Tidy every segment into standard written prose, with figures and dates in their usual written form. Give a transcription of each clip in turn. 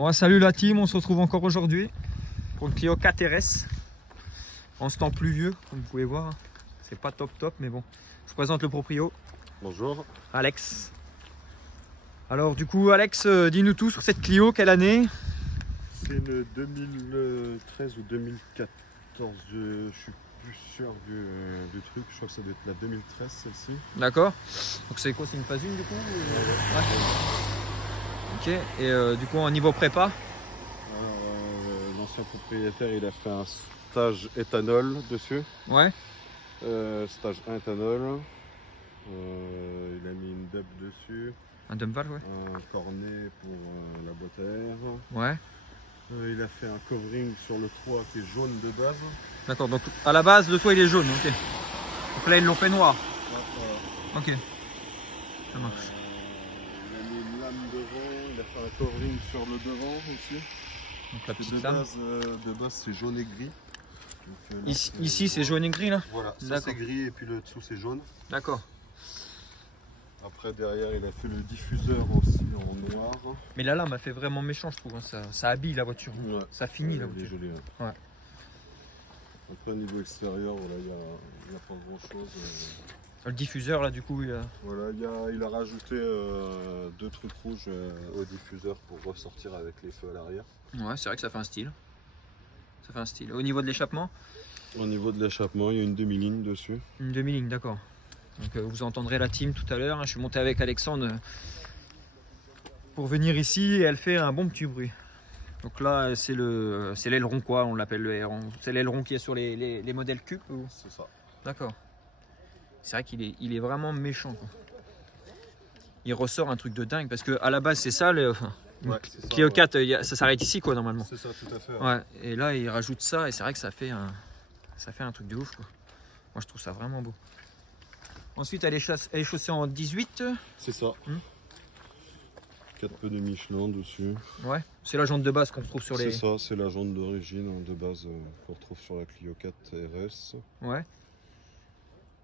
Bon, salut la team, on se retrouve encore aujourd'hui pour le Clio 4 RS en ce temps pluvieux, comme vous pouvez voir. C'est pas top, mais bon. Je vous présente le proprio. Bonjour. Alex. Alors du coup, Alex, dis-nous tout sur cette Clio, quelle année? C'est une 2013 ou 2014, je suis plus sûr du truc. Je crois que ça doit être la 2013 celle-ci. D'accord. Donc c'est quoi, c'est une phase 1 du coup ouais. Ok, et du coup en niveau prépa? L'ancien propriétaire il a fait un stage éthanol dessus. Ouais. Stage 1 éthanol. Il a mis une dub dessus. Un dump valve, ouais. Un cornet pour la boîte à air. Ouais. Il a fait un covering sur le toit qui est jaune de base. D'accord, donc à la base le toit il est jaune, ok. Donc là ils l'ont fait noir. Ouais, ok. Ça marche. Il a mis une lame devant, il a fait un covering sur le devant aussi. Donc la petite lame. De base c'est jaune et gris. Donc, là, ici c'est jaune et gris là? Voilà, ça c'est gris et puis le dessous c'est jaune. D'accord. Après derrière il a fait le diffuseur aussi en noir. Mais la lame a fait vraiment méchant je trouve, hein. Ça habille la voiture, Ouais. ça finit la voiture. Joli, ouais. Ouais. Après au niveau extérieur, voilà, il n'y a pas grand chose. Le diffuseur là du coup Voilà, il a rajouté deux trucs rouges au diffuseur pour ressortir avec les feux à l'arrière. Ouais, c'est vrai que ça fait un style. Ça fait un style. Au niveau de l'échappement? Au niveau de l'échappement, il y a une demi-ligne dessus. Une demi-ligne, d'accord. Donc vous entendrez la team tout à l'heure. Je suis monté avec Alexandre pour venir ici et elle fait un bon petit bruit. Donc là c'est l'aileron quoi, on l'appelle le aileron. C'est l'aileron qui est sur les modèles Cube ou... C'est ça. D'accord. C'est vrai qu'il est vraiment méchant quoi. Il ressort un truc de dingue parce que à la base c'est ça le Clio 4, ça s'arrête ici quoi normalement. C'est ça, tout à fait. Ouais. Et là il rajoute ça et c'est vrai que ça fait un truc de ouf quoi. Moi je trouve ça vraiment beau. Ensuite elle est chaussée en 18. C'est ça. 4 pneus de Michelin dessus. Ouais, c'est la jante de base qu'on retrouve sur les... C'est ça, c'est la jante d'origine de base qu'on retrouve sur la Clio 4 RS. Ouais.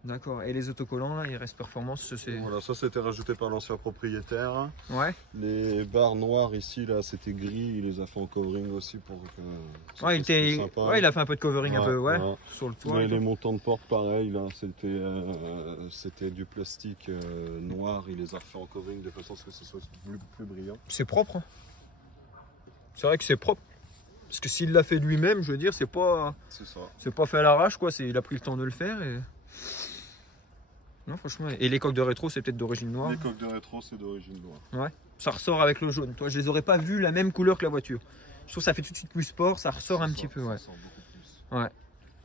D'accord, et les autocollants là, ils restent performance, c'est... Voilà, ça c'était rajouté par l'ancien propriétaire. Ouais. Les barres noires ici, là c'était gris, il les a fait en covering aussi pour que... Ouais, il a fait un peu de covering un peu, ouais, sur le toit. Mais les montants de porte pareil, là c'était du plastique noir, il les a refait en covering de façon à ce que ce soit plus brillant. C'est propre, hein. C'est vrai que c'est propre. Parce que s'il l'a fait lui-même, je veux dire, c'est pas fait à l'arrache quoi, il a pris le temps de le faire et... Non franchement, et les coques de rétro c'est peut-être d'origine noire? Les coques de rétro c'est d'origine noire. Ouais, ça ressort avec le jaune. Toi je les aurais pas vus la même couleur que la voiture. Je trouve que ça fait tout de suite plus sport, ça ressort un petit peu. Ouais. Ça sort beaucoup plus. Ouais.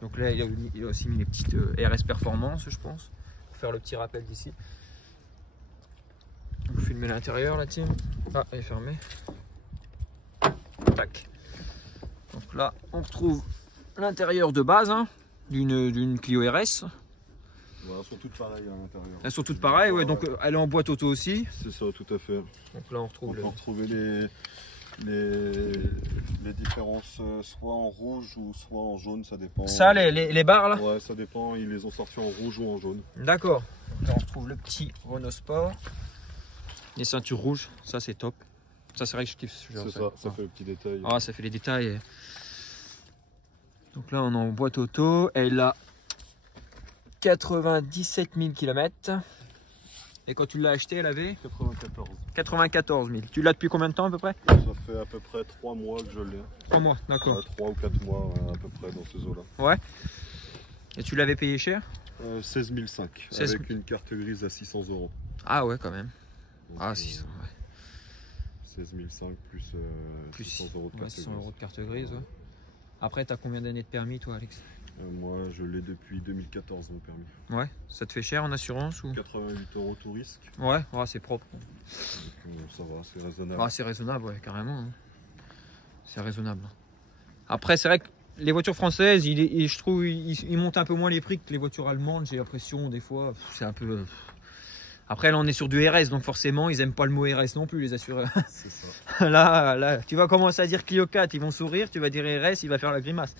Donc là il a aussi mis les petites RS Performance je pense. Pour faire le petit rappel d'ici. Vous filmez l'intérieur la team. Ah elle est fermée. Tac. Donc là on retrouve l'intérieur de base hein, d'une Clio RS. Voilà, elles sont toutes pareilles à l'intérieur. Elles sont toutes pareilles, ouais, donc elle est en boîte auto aussi. C'est ça, tout à fait. Donc là on peut retrouver les différences soit en rouge ou soit en jaune, ça dépend. Ça, les barres là? Ouais, ça dépend, ils les ont sortis en rouge ou en jaune. D'accord. Donc là on retrouve le petit Renault Sport. Les ceintures rouges, ça c'est top. Ça c'est vrai que je kiffe ce genre. C'est ça, ça fait le petit détail. Ah, ça fait les détails. Donc là on est en boîte auto, elle a 97 000 km. Et quand tu l'as acheté, elle avait 94 000. Tu l'as depuis combien de temps à peu près? Ça fait à peu près 3 mois que je l'ai. 3 mois, d'accord. Ouais, 3 ou 4 mois à peu près dans ces eaux-là. Ouais. Et tu l'avais payé cher? 16 500 avec une carte grise à 600 €. Ah ouais, quand même. Donc, ah 600, ouais. 16 500 plus 600 € de carte grise. 600 € de carte grise, ouais. Après, tu as combien d'années de permis, toi, Alex? Moi, je l'ai depuis 2014, mon permis. Ouais, ça te fait cher en assurance ou... 88 € tout risque. Ouais, c'est propre. Donc, ça va, c'est raisonnable. Ah, c'est raisonnable, ouais, carrément. Hein. C'est raisonnable. Après, c'est vrai que les voitures françaises, je trouve, ils montent un peu moins les prix que les voitures allemandes. J'ai l'impression, des fois, c'est un peu... Après, là, on est sur du RS, donc forcément, ils aiment pas le mot RS non plus, les assureurs. C'est ça. Là, tu vas commencer à dire Clio 4, ils vont sourire, tu vas dire RS, il va faire la grimace.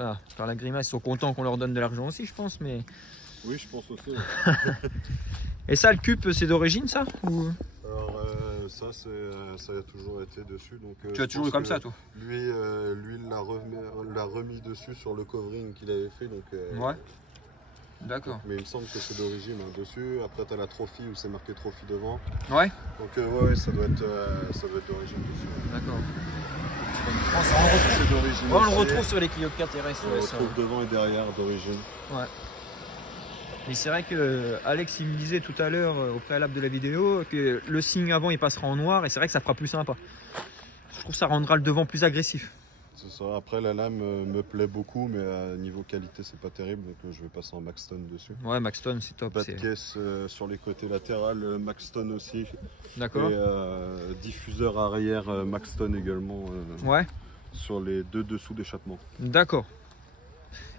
Enfin, faire la grimace, ils sont contents qu'on leur donne de l'argent aussi, je pense, mais... Oui, je pense aussi. Et ça, le Cube, c'est d'origine, ça ou... Alors, Ça a toujours été dessus. Donc, Tu as toujours eu comme ça, toi? Lui, il l'a remis dessus sur le covering qu'il avait fait. Donc, ouais. D'accord. Mais il me semble que c'est d'origine hein, dessus. Après, tu as la trophy où c'est marqué trophy devant. Ouais. Donc, ouais, ça doit être d'origine dessus. D'accord. On le retrouve sur les Clio 4 RS. On le retrouve devant et derrière d'origine. Ouais. Mais c'est vrai que Alex il me disait tout à l'heure au préalable de la vidéo que le signe avant il passera en noir et c'est vrai que ça fera plus sympa. Je trouve que ça rendra le devant plus agressif. C'est ça. Après la lame me plaît beaucoup mais niveau qualité c'est pas terrible donc je vais passer en Maxton dessus. Ouais, Maxton c'est top. Pas de caisse sur les côtés latérales, Maxton aussi. D'accord. Et diffuseur arrière Maxton également. Ouais. Sur les deux dessous d'échappement. D'accord.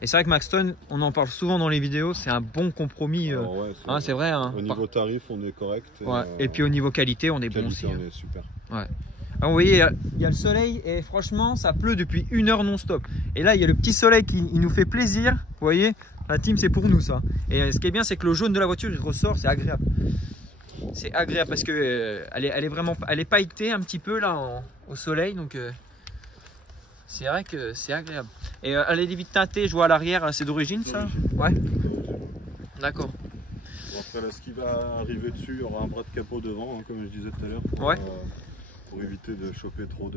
Et c'est vrai que Maxton, on en parle souvent dans les vidéos, c'est un bon compromis. Ouais, c'est vrai. Hein, au niveau tarif, on est correct. Ouais. Et puis au niveau qualité, on est bon aussi. On est super. Ouais. Alors, vous voyez, il y a le soleil et franchement, ça pleut depuis 1 heure non-stop. Et là, il y a le petit soleil qui nous fait plaisir. Vous voyez, la team, c'est pour nous ça. Et ce qui est bien, c'est que le jaune de la voiture, il ressort, c'est agréable. C'est agréable parce que elle est pailletée un petit peu là au soleil, donc. C'est vrai que c'est agréable. Et elle est vite teintée, je vois à l'arrière, c'est d'origine ça? Ouais. Bon, D'accord. après là, ce qui va arriver dessus, il y aura un bras de capot devant, hein, comme je disais tout à l'heure, pour éviter de choper trop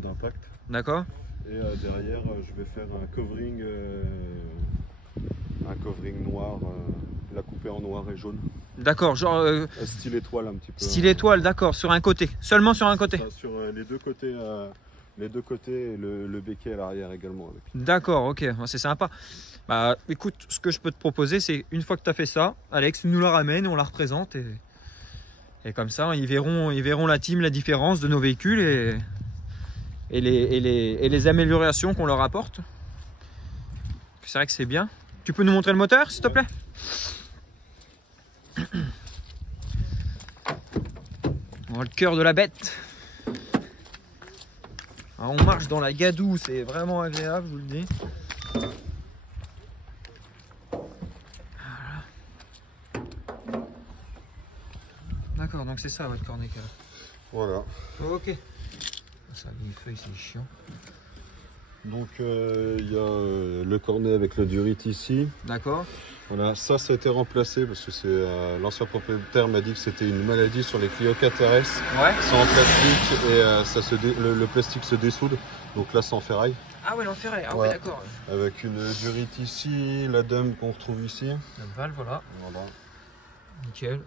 d'impact. D'accord. Et derrière, je vais faire un covering noir, la couper en noir et jaune. D'accord, genre. Style étoile un petit peu. Style étoile, d'accord, sur un côté. Seulement sur un côté. Ça, sur les deux côtés. Les deux côtés et le béquet à l'arrière également. D'accord, ok, c'est sympa. Bah écoute, ce que je peux te proposer, c'est une fois que tu as fait ça, Alex nous la ramène, on la représente et comme ça, ils verront la team, la différence de nos véhicules et les améliorations qu'on leur apporte. C'est vrai que c'est bien. Tu peux nous montrer le moteur, s'il te plaît? On voit le cœur de la bête. Alors on marche dans la gadoue, c'est vraiment agréable, je vous le dis. Voilà. D'accord, donc c'est ça votre cornet. Voilà. Ok. Ça a mis une feuille, c'est chiant. Donc il y a le cornet avec le durite ici. D'accord. Voilà, ça a été remplacé parce que c'est l'ancien propriétaire m'a dit que c'était une maladie sur les Clio 4 RS. Ouais. C'est en plastique et le plastique se dessoude. Donc là c'est en ferraille. Ah ouais, en ferraille. Ah ouais, ouais, d'accord. Avec une durite ici, la dame qu'on retrouve ici. La valve, voilà. Voilà. Nickel.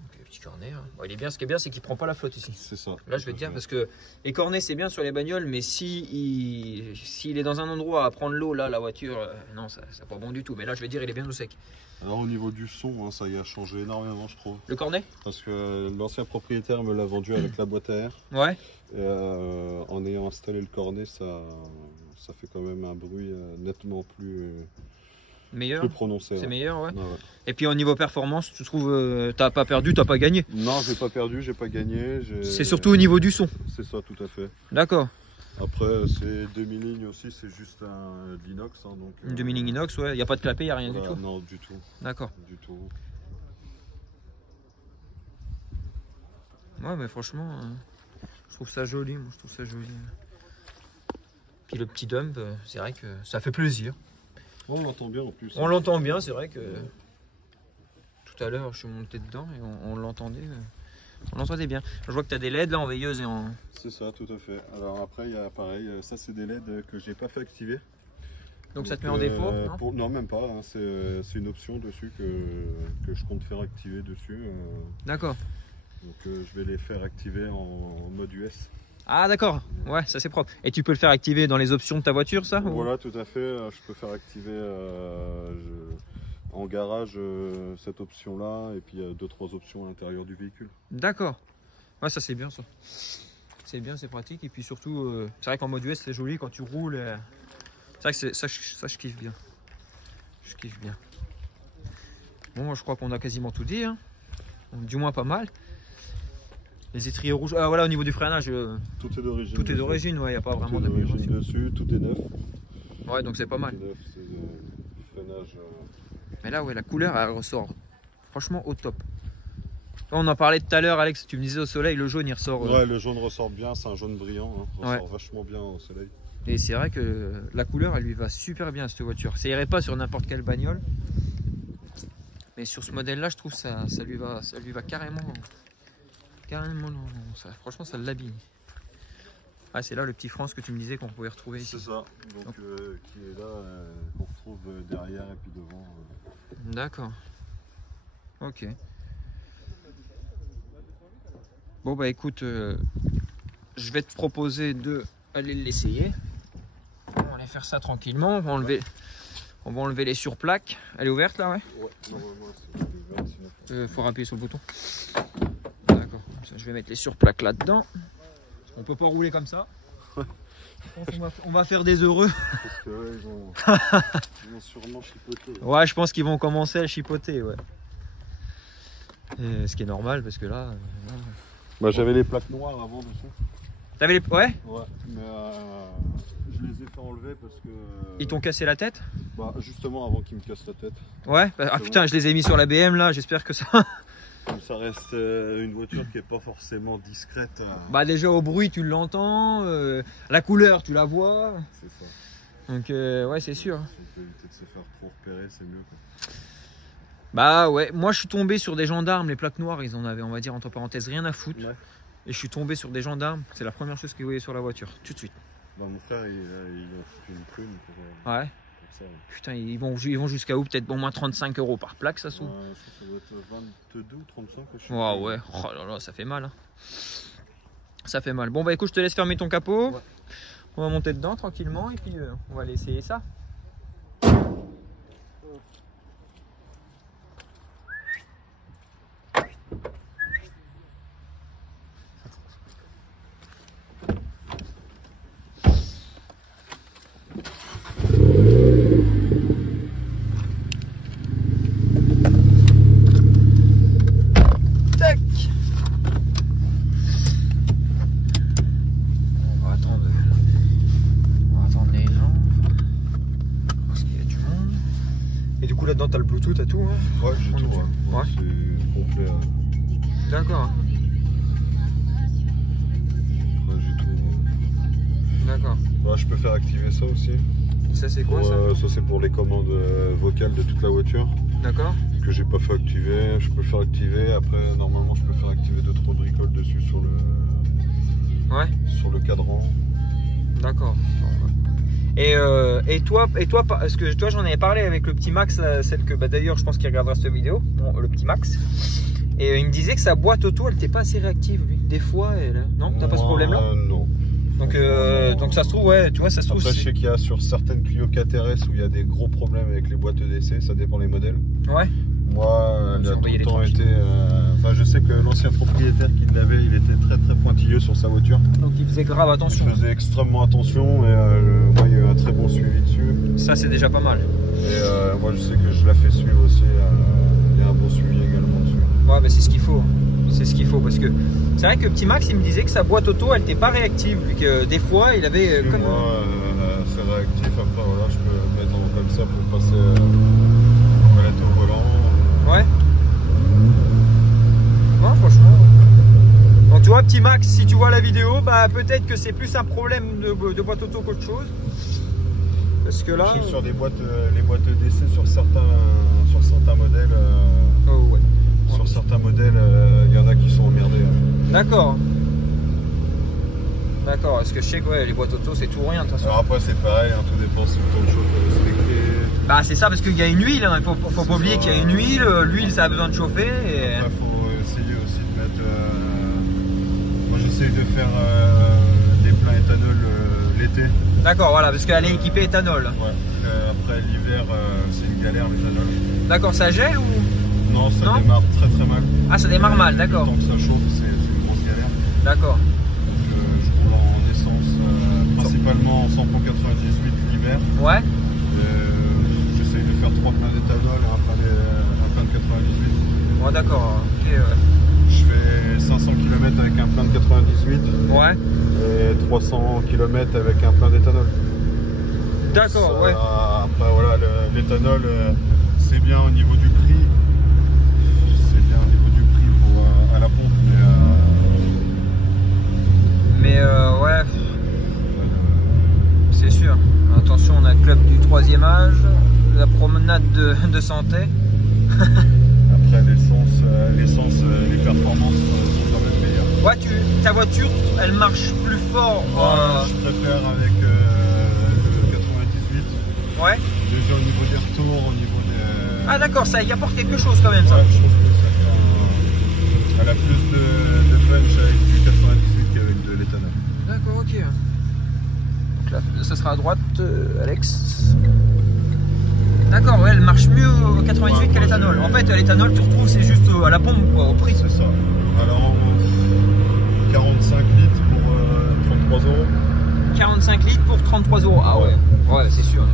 Donc, le petit cornet. Hein. Bon, il est bien. Ce qui est bien, c'est qu'il prend pas la flotte ici. C'est ça. Là, je vais te dire parce que les cornets c'est bien sur les bagnoles, mais s'il est dans un endroit à prendre l'eau, là, la voiture, non, ça c'est pas bon du tout. Mais là, je vais dire, il est bien au sec. Alors au niveau du son, hein, ça y a changé énormément, je trouve. Le cornet? Parce que l'ancien propriétaire me l'a vendu avec la boîte à air. Ouais. Et, en ayant installé le cornet, ça fait quand même un bruit nettement plus prononcé. C'est meilleur, ouais. Ouais. Et puis au niveau performance, tu trouves, t'as pas perdu, t'as pas gagné? Non, j'ai pas perdu, j'ai pas gagné. C'est surtout au niveau du son. C'est ça, tout à fait. D'accord. Après, c'est demi-ligne aussi, c'est juste un l'inox. Hein, une demi-ligne inox, ouais. Il n'y a pas de clapet, il n'y a rien du tout. Non, du tout. D'accord. Du tout. Ouais, mais franchement, je trouve ça joli. Moi, je trouve ça joli. Puis le petit dump, c'est vrai que ça fait plaisir. Oh, on l'entend bien en plus. On l'entend bien, c'est vrai que tout à l'heure, je suis monté dedans et on l'entendait. On l'entendait bien. Je vois que tu as des LED là en veilleuse et en... C'est ça, tout à fait. Alors après, il y a pareil, ça c'est des LED que j'ai pas fait activer. Donc ça te met en défaut? Non, même pas. Hein, c'est une option dessus que je compte faire activer dessus. D'accord. Donc je vais les faire activer en mode US. Ah d'accord, ouais, ça c'est propre. Et tu peux le faire activer dans les options de ta voiture, ça? Voilà, tout à fait. Je peux faire activer en garage cette option-là et puis 2-3 options à l'intérieur du véhicule. D'accord. Ouais, ça c'est bien ça. C'est bien, c'est pratique. Et puis surtout, c'est vrai qu'en mode US c'est joli quand tu roules. C'est vrai que ça je kiffe bien. Je kiffe bien. Bon, moi, je crois qu'on a quasiment tout dit. Hein. Du moins pas mal. Les étriers rouges. Ah voilà, au niveau du freinage. Tout est d'origine. Tout est d'origine, ouais, il n'y a pas vraiment d'amélioration dessus, tout est neuf. Ouais, donc c'est pas mal. Tout est neuf, c'est du freinage. Mais là, ouais, la couleur, elle ressort franchement au top. On en parlait tout à l'heure, Alex, tu me disais au soleil, le jaune il ressort. Ouais, le jaune ressort bien, c'est un jaune brillant, hein. Il ressort vachement bien au soleil. Et c'est vrai que la couleur elle lui va super bien à cette voiture. Ça irait pas sur n'importe quelle bagnole. Mais sur ce modèle là je trouve ça lui va carrément. Non, franchement ça l'habille. Ah c'est là le petit France que tu me disais qu'on pouvait retrouver ici. C'est ça, donc qui est là, qu'on retrouve derrière et puis devant. D'accord. Ok. Bon bah écoute, je vais te proposer de aller l'essayer. On va aller faire ça tranquillement. On va enlever les surplaques. Elle est ouverte là, ouais? Ouais, normalement c'est ouvert, sinon. Faut appuyer sur le bouton. D'accord. Je vais mettre les surplaques là-dedans. On peut pas rouler comme ça. On va faire des heureux. Parce que ouais, ils vont sûrement chipoter. Ouais, je pense qu'ils vont commencer à chipoter, ouais. Et ce qui est normal parce que là. Bah, j'avais les plaques noires avant dessus. T'avais les. Ouais? Ouais, mais je les ai fait enlever parce que. Ils t'ont cassé la tête? Bah, justement avant qu'ils me cassent la tête. Ouais? Ah putain, je les ai mis sur la BM là, j'espère que ça. Comme ça reste une voiture qui est pas forcément discrète. Bah, déjà au bruit, tu l'entends, la couleur, tu la vois. C'est ça. Donc, ouais, c'est sûr. Si on peut éviter de se faire trop repérer, c'est mieux, quoi. Bah, ouais, moi je suis tombé sur des gendarmes, les plaques noires, ils en avaient, on va dire, entre parenthèses, rien à foutre. Ouais. Et je suis tombé sur des gendarmes, c'est la première chose qu'ils voyaient sur la voiture, tout de suite. Bah, mon frère, il a foutu une prune pour. Ouais. Ça, ouais. Putain, ils vont jusqu'à où? Peut-être au moins 35 € par plaque, ça s'ouvre. Ouais, ça doit être 22 ou 35. Je sais pas. Ouais, oh là là, ça fait mal. Hein. Ça fait mal. Bon, bah écoute, je te laisse fermer ton capot. Ouais. On va monter dedans tranquillement et puis on va aller essayer ça. Là-dedans, t'as le Bluetooth et tout, hein? Ouais, j'ai tout, ouais. C'est complet. D'accord. Ouais, j'ai tout. D'accord. Là, je peux faire activer ça aussi. Ça, c'est quoi ça? Ça, c'est pour les commandes vocales de toute la voiture. D'accord. Que j'ai pas fait activer. Je peux le faire activer. Après, normalement, je peux faire activer 2-3 bricoles dessus sur le cadran. D'accord. Et toi, parce que toi j'en avais parlé avec le petit Max, celle que d'ailleurs je pense qu'il regardera cette vidéo, le petit Max, et il me disait que sa boîte auto elle n'était pas assez réactive lui. Des fois, non, t'as pas ce problème là? Non. Donc ça se trouve, ouais, tu vois, ça se trouve. Après, je sais qu'il y a sur certaines Clio KTRS où il y a des gros problèmes avec les boîtes d'essai, ça dépend les modèles. Ouais. Moi, elle a tout le temps été. Enfin, je sais que l'ancien propriétaire qui l'avait, il était très très pointilleux sur sa voiture. Donc il faisait grave attention. Il faisait extrêmement attention et moi, il y a eu un très bon suivi dessus. Ça, c'est déjà pas mal. Et moi, je sais que je la fais suivre aussi. Il y a un bon suivi également dessus. Ouais, bah, c'est ce qu'il faut. C'est ce qu'il faut parce que c'est vrai que petit Max, il me disait que sa boîte auto, elle n'était pas réactive, vu que des fois, il avait. Comme moi, c'est réactif. Après, voilà, je peux mettre comme ça pour passer au volant. Ouais. Non, franchement. Donc tu vois, petit Max, si tu vois la vidéo, bah peut-être que c'est plus un problème de boîte auto qu'autre chose. Parce que là. Je suis sur des boîtes, les boîtes d'essai sur certains modèles. Oh ouais. Sur certains modèles, il y en a qui sont emmerdés. D'accord. D'accord, parce que je sais que ouais, les boîtes auto c'est tout ou rien de toute façon. Alors après c'est pareil, hein, tout dépend si le temps de chauffe est respecté. Bah c'est ça, parce qu'il y a une huile, hein. faut pas oublier qu'il y a une huile, l'huile ça a besoin de chauffer. Et... Après faut essayer aussi de mettre... Moi j'essaye de faire des pleins éthanol l'été. D'accord, voilà, parce qu'elle est équipée éthanol. Ouais, après l'hiver c'est une galère l'éthanol. D'accord, ça gèle ou... Non, ça démarre très très mal. Ah, ça démarre mal, d'accord. Tant que ça chauffe, c'est une grosse galère. D'accord. Je roule en essence, principalement en samplon 98 l'hiver. Ouais. J'essaye de faire 3 pleins d'éthanol et un plein de 98. Ouais, d'accord. Ok, ouais. Je fais 500 km avec un plein de 98. Ouais. Et 300 km avec un plein d'éthanol. D'accord, ouais. Après, voilà, l'éthanol, c'est bien au niveau du prix. C'est bien au niveau du prix pour sentais. Après l'essence, les performances sont quand même meilleures. Ouais, ta voiture, elle marche plus fort. Je préfère avec le 98. Ouais. Déjà au niveau des retours, au niveau des... Ah d'accord, ça y apporte quelque chose quand même ça. Ouais, je trouve que ça fait elle a plus de punch avec du 98 qu'avec de l'éthanol. D'accord, ok. Donc là, ça sera à droite, Alex. D'accord, ouais, elle marche mieux au 98 qu'à l'éthanol. En fait, à l'éthanol, tu retrouves, c'est juste à la pompe, quoi, au prix. C'est ça. Alors, 45 litres pour 33 euros. 45 litres pour 33 euros. Ah ouais, ouais, c'est sûr.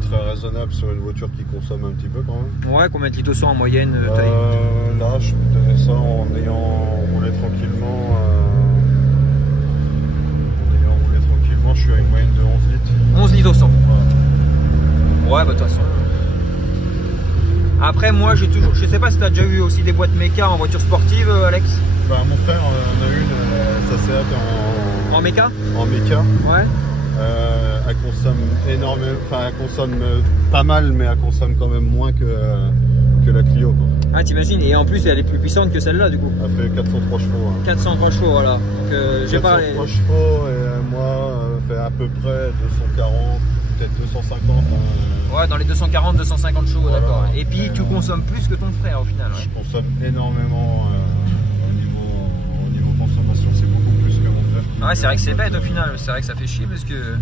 C'est très raisonnable sur une voiture qui consomme un petit peu quand même. Ouais, combien de litres au 100 en moyenne taille là, je peux donner ça en ayant roulé tranquillement. Je suis à une moyenne de 11 litres. 11 litres au 100. Ouais, bah de toute façon. Après, moi, j'ai toujours. Je sais pas si tu as déjà eu aussi des boîtes méca en voiture sportive, Alex. Bah, mon frère en a une, sa Seat en méca. En méca. Ouais. Elle consomme énormément. Enfin, elle consomme pas mal, mais elle consomme quand même moins que la Clio, quoi. Ah, t'imagines, et en plus elle est plus puissante que celle-là du coup. Elle fait 403 chevaux. Hein. 403 chevaux, voilà. Donc j'ai pas les... 403 chevaux et moi fait à peu près 240, peut-être 250. Ouais, dans les 240-250 chevaux, voilà. D'accord. Et puis tu consommes plus que ton frère au final. Ouais. Je consomme énormément au niveau consommation, c'est beaucoup plus que mon frère. Ah ouais, c'est vrai que c'est bête au final, c'est vrai que ça fait chier parce que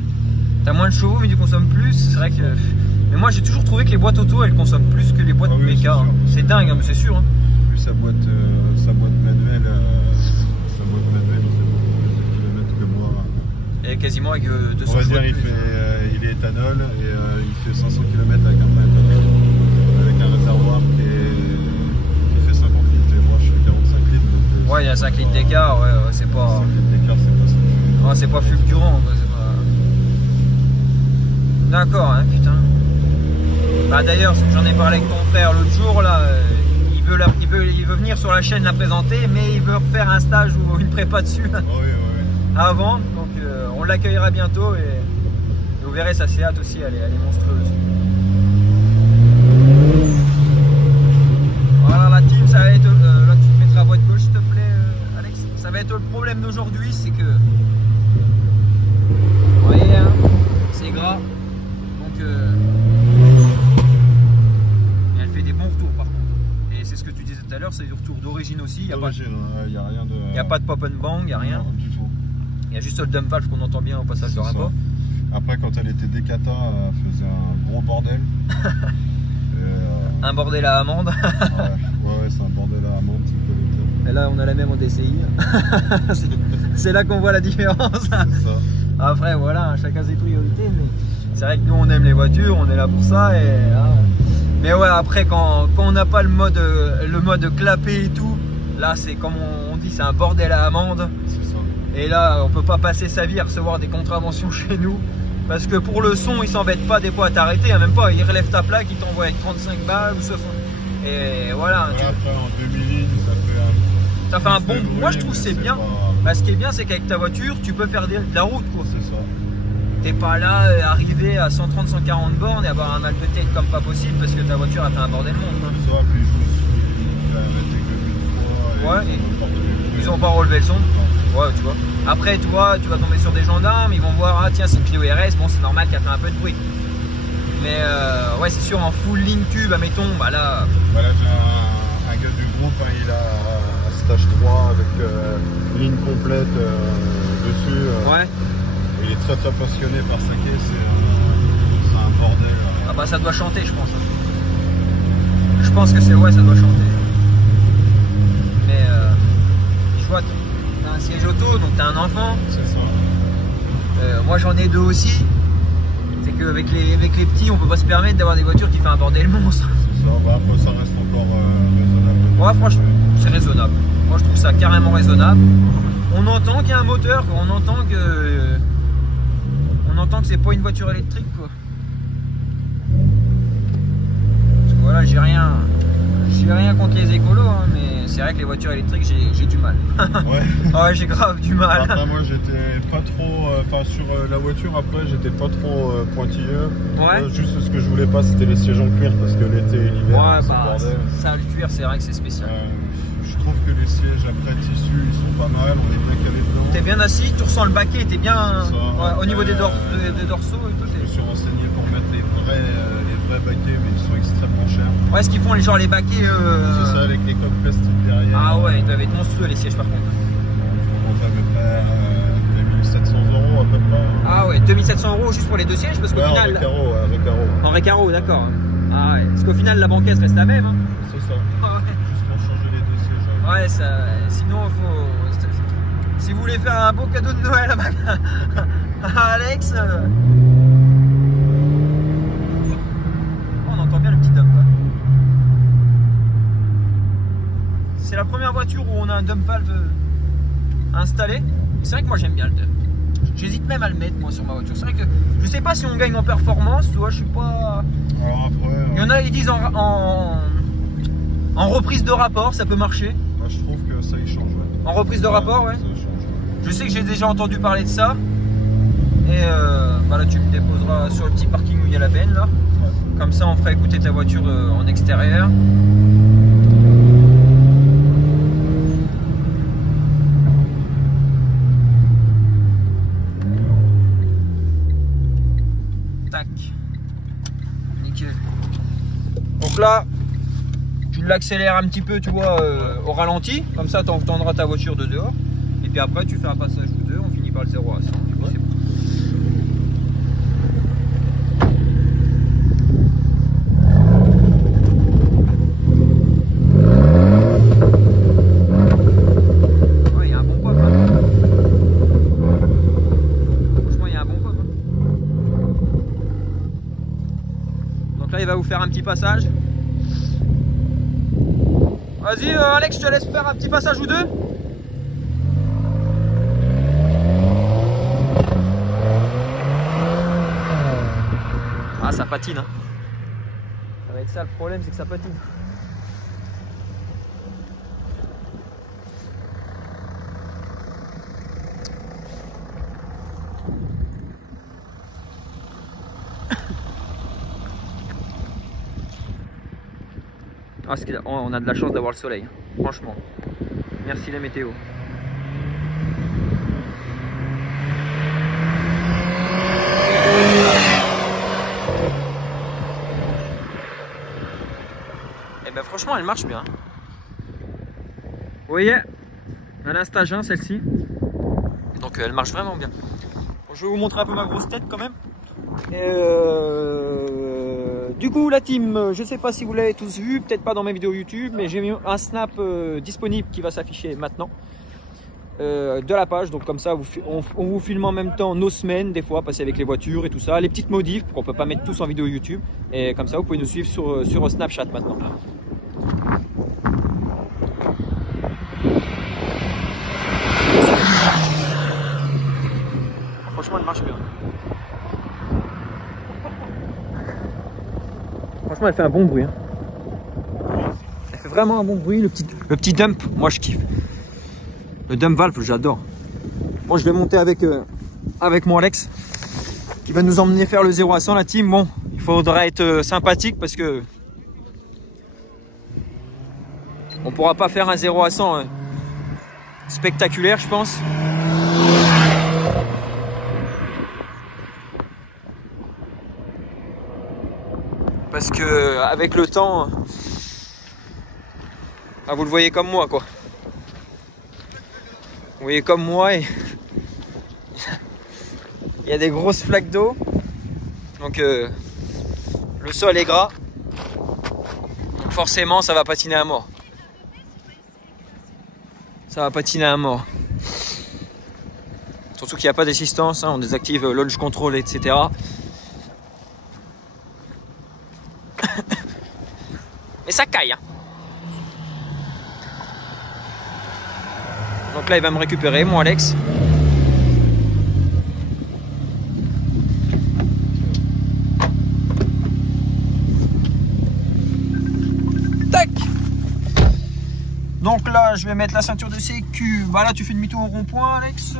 t'as moins de chevaux mais tu consommes plus. C'est vrai que. Mais moi j'ai toujours trouvé que les boîtes auto elles consomment plus que les boîtes méca. C'est dingue, hein, mais c'est sûr. Hein. Plus sa boîte manuelle, il fait beaucoup plus de kilomètres que moi. Et quasiment avec 200 On va dire il est éthanol et il fait 500 km avec un réservoir qui fait 50 litres et moi je fais 45 litres. Donc, ouais, il y a 5 litres d'écart, ouais, c'est pas. 5 litres d'écart, c'est pas ça. Ouais, c'est pas fulgurant, quoi, c'est pas. D'accord, hein, putain. Bah d'ailleurs, j'en ai parlé avec ton frère l'autre jour, là, il veut venir sur la chaîne la présenter, mais il veut refaire un stage ou une prépa dessus oui. avant, donc on l'accueillera bientôt et vous verrez sa Seat aussi, elle est monstrueuse. Voilà la team, ça va être, là tu te mettras à boîte gauche s'il te plaît Alex, ça va être le problème d'aujourd'hui, c'est que, vous voyez, hein, c'est gras, donc elle fait des bons retours par contre. Et c'est ce que tu disais tout à l'heure, c'est du retour d'origine aussi. Il n'y a, a pas de pop and bang, il n'y a rien. Non, du tout. Il y a juste le dump valve qu'on entend bien au passage de rapport. Après, quand elle était décata, elle faisait un gros bordel. Un bordel à amande. ouais, c'est un bordel à amande. Et là, on a la même en DCI. C'est là qu'on voit la différence. Ça. Après, voilà, chacun ses priorités. Mais c'est vrai que nous, on aime les voitures, on est là pour ça. Et, mais ouais, après, quand on n'a pas le mode clapé et tout, là, c'est comme on dit, c'est un bordel à amande. C'est ça. Et là, on peut pas passer sa vie à recevoir des contraventions chez nous. Parce que pour le son, ils s'embêtent pas des fois à t'arrêter, hein, même pas, ils relèvent ta plaque, ils t'envoient avec 35 balles ou 60. Et voilà. Après, en 2000, ça fait un bon. Moi, je trouve que c'est bien. Bah, ce qui est bien, c'est qu'avec ta voiture, tu peux faire de la route, quoi. C'est ça. T'es pas là, arrivé à 130-140 bornes et avoir un mal de tête comme pas possible parce que ta voiture a fait un bordel monde. Hein. Ça, puis je me suis arrêté que une fois. Ouais, ils ont pas relevé le son. Ouais, tu vois. Après, toi, tu vas tomber sur des gendarmes, ils vont voir, ah tiens, c'est une Clio RS, bon, c'est normal qu'elle fait un peu de bruit. Mais ouais, c'est sûr, en full ligne tube, admettons, bah là. Bah là, j'ai un gars du groupe, hein, il a un stage 3 avec ligne complète dessus. Ouais. Il est très passionné par sa caisse, c'est un bordel. Ah bah, ça doit chanter, je pense. Je pense que c'est, ouais, ça doit chanter. Mais je vois. Un siège auto, donc t'as un enfant. C'est ça. Moi j'en ai deux aussi. C'est qu'avec les petits, on peut pas se permettre d'avoir des voitures qui font un bordel monstre. C'est ça, bah après ça reste encore raisonnable. Ouais, franchement, c'est raisonnable. Moi je trouve ça carrément raisonnable. On entend qu'il y a un moteur, quoi. On entend que c'est pas une voiture électrique, quoi. Parce que voilà, j'ai rien j'ai rien contre les écolos, hein, mais c'est vrai que les voitures électriques, j'ai du mal. Ouais. Ouais, j'ai grave du mal. Après, moi, j'étais pas trop. Enfin, sur la voiture, après, j'étais pas trop pointilleux. Ouais. Juste ce que je voulais pas, c'était les sièges en cuir parce que l'été et l'hiver, ouais, bah, ça, le cuir, c'est vrai que c'est spécial. Je trouve que les sièges après tissu, ils sont pas mal. On est bien calé dedans. T'es bien assis, tu ressens le baquet, t'es bien au niveau des dorsaux et tout. Je me suis renseigné pour mettre les vrais baquets, mais ils sont extrêmement chers. Ouais, ce qu'ils font, les baquets. C'est ça, avec les coques plastiques derrière. Ah ouais, ils doivent être monstrueux les sièges par contre. On va à peu près 2700 € à peu près. Ah ouais, 2700 € juste pour les deux sièges parce qu'au final. En récaro, d'accord. Ah ouais, parce qu'au final la banquette reste la même. Hein. C'est ça. Ah ouais. Juste pour changer les deux sièges. Ouais, ça. Sinon, faut. Si vous voulez faire un beau cadeau de Noël à Alex. On entend bien le petit dump. Hein. C'est la première voiture où on a un dump valve installé. C'est vrai que moi j'aime bien le dump. J'hésite même à le mettre moi sur ma voiture. C'est vrai que je sais pas si on gagne en performance, tu vois, je suis pas. Alors après, il y en a ils disent en reprise de rapport, ça peut marcher. Moi je trouve que ça y change. Ouais. En reprise de rapport, ouais. Je sais que j'ai déjà entendu parler de ça. Et bah là tu me déposeras sur le petit parking où il y a la benne là. Comme ça on fera écouter ta voiture en extérieur. Tac. Nickel. Donc là, tu l'accélères un petit peu, tu vois, au ralenti. Comme ça tu entendras ta voiture de dehors. Et puis après tu fais un passage ou deux, on finit par le 0 à 100. Du coup, c'est bon. Ouais, il y a un bon pop. Hein. Franchement, il y a un bon pop. Hein. Donc là, il va vous faire un petit passage. Vas-y, Alex, je te laisse faire un petit passage ou deux. Ah, ça patine. Hein. Ça va être ça le problème, c'est que ça patine. Ah, on a de la chance d'avoir le soleil, franchement. Merci la météo. Et ben franchement elle marche bien. Vous voyez, elle a un stage 1 celle-ci. Donc elle marche vraiment bien. Bon, je vais vous montrer un peu ma grosse tête quand même. Du coup la team, je sais pas si vous l'avez tous vu, peut-être pas dans mes vidéos YouTube, mais j'ai mis un snap disponible qui va s'afficher maintenant de la page. Donc comme ça on vous filme en même temps nos semaines, des fois passer avec les voitures et tout ça, les petites modifs qu'on peut pas mettre tous en vidéo YouTube. Et comme ça vous pouvez nous suivre sur Snapchat maintenant. Franchement elle marche bien. Franchement elle fait un bon bruit. Hein. Elle fait vraiment un bon bruit, le petit dump, moi je kiffe. Le dump valve j'adore. Bon je vais monter avec mon Alex qui va nous emmener faire le 0 à 100 la team. Bon il faudra être sympathique parce que on pourra pas faire un 0 à 100 spectaculaire je pense. Parce que avec le temps, ah, vous le voyez comme moi quoi. Vous voyez comme moi et il y a des grosses flaques d'eau. Donc le sol est gras. Donc forcément ça va patiner à mort. Ça va patiner à mort. Surtout qu'il n'y a pas d'assistance, hein, on désactive launch control, etc. Mais ça caille. Hein. Donc là il va me récupérer, mon Alex. Tac. Donc là, je vais mettre la ceinture de sécu. Bah là, tu fais demi-tour au rond-point, Alex.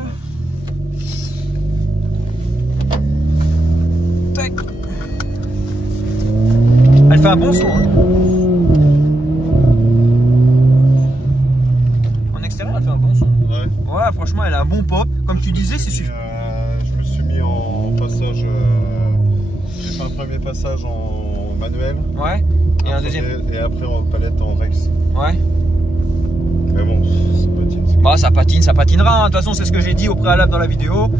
Tac. Elle fait un bon saut. Hein. En extérieur, elle fait un bon saut. Ouais. Ouais, franchement, elle a un bon pop. Comme tu disais, c'est suffisant. Je me suis mis en passage. J'ai fait un premier passage en manuel. Ouais. Et un deuxième. Et après en palette en Rex. Ouais. Mais bon, ça patine. Bah ça patine, ça patinera. Hein. De toute façon, c'est ce que j'ai dit au préalable dans la vidéo.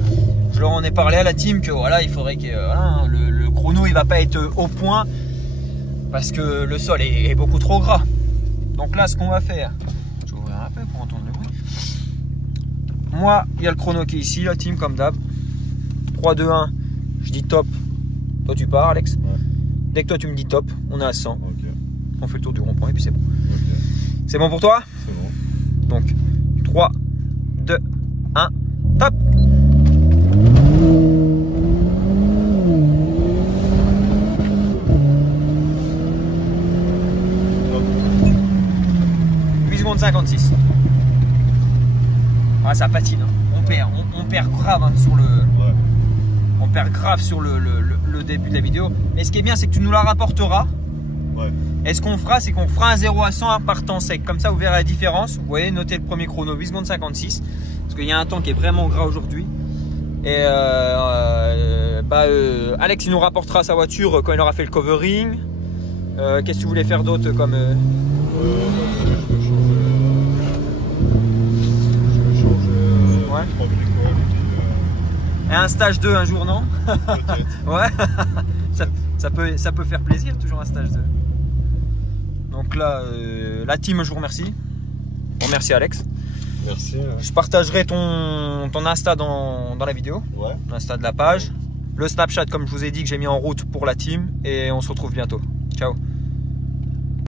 Je leur en ai parlé à la team que voilà, il faudrait que voilà, le chrono il va pas être au point parce que le sol est beaucoup trop gras. Donc là, ce qu'on va faire, je vais ouvrir un peu pour entendre le bruit. Moi, il y a le chrono qui est ici, la team comme d'hab. 3, 2, 1, je dis top. Toi tu pars, Alex. Ouais. Dès que toi tu me dis top, on est à 100. Okay. On fait le tour du rond-point et puis c'est bon. Okay. C'est bon pour toi? C'est bon. Donc 3, 2, 1, top. Secondes 56. Ah, ça patine. Hein. On perd grave hein, sur le. Ouais. On perd grave sur le début de la vidéo. Mais ce qui est bien, c'est que tu nous la rapporteras. Ouais. Et ce qu'on fera, c'est qu'on fera un 0 à 100 par temps sec. Comme ça, vous verrez la différence. Vous voyez, notez le premier chrono 8 secondes 56. Parce qu'il y a un temps qui est vraiment gras aujourd'hui. Et Alex, il nous rapportera sa voiture quand il aura fait le covering. Qu'est-ce que tu voulais faire d'autre comme. Et un stage 2 un jour, non? Ouais. ça peut faire plaisir, toujours un stage 2. Donc là, la team, je vous remercie. Bon, merci Alex. Merci. Je partagerai ton Insta dans la vidéo. Ouais. L'Insta de la page. Le Snapchat, comme je vous ai dit, que j'ai mis en route pour la team. Et on se retrouve bientôt. Ciao.